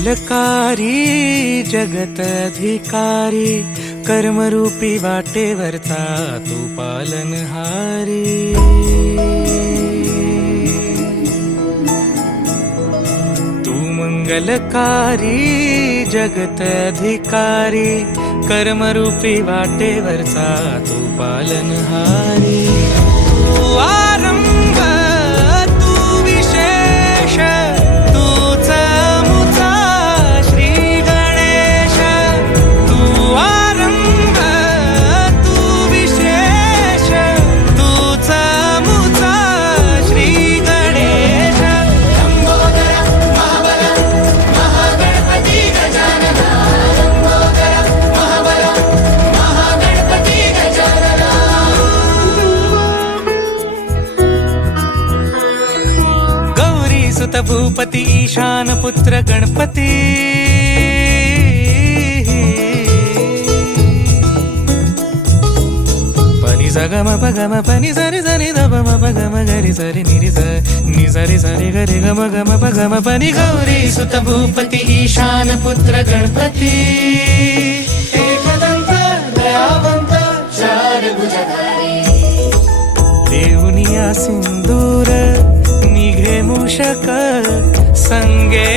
मंगलकारी जगत अधिकारी, कर्मरूपी वाटेवरचा तू पालनहारी। तू मंगलकारी जगत अधिकारी, कर्मरूपी वाटेवरचा तू पालनहारी। तू आरंभ तू विशेष, तूच मुचा श्री गणेश। तू आरंभ तू विशेष, तूच मुचा श्री गणेश। लंबोदर महाबल महागणपती गजानन, लंबोदर महाबल महागणपती गजानन। गौरी सुत भूपती ईशान पुत्र गणपती। पनि सगम पगम पनि सरि सरि ध म पगम गरि सरि निरि स नि सरि सरि गरि गम गम पगम पनि। गौरी सुत भूपती ईशान पुत्र गणपती। एकदंत दयावंत चार भुजधारी, देऊनिया सिंदूर निघे मूषक संगे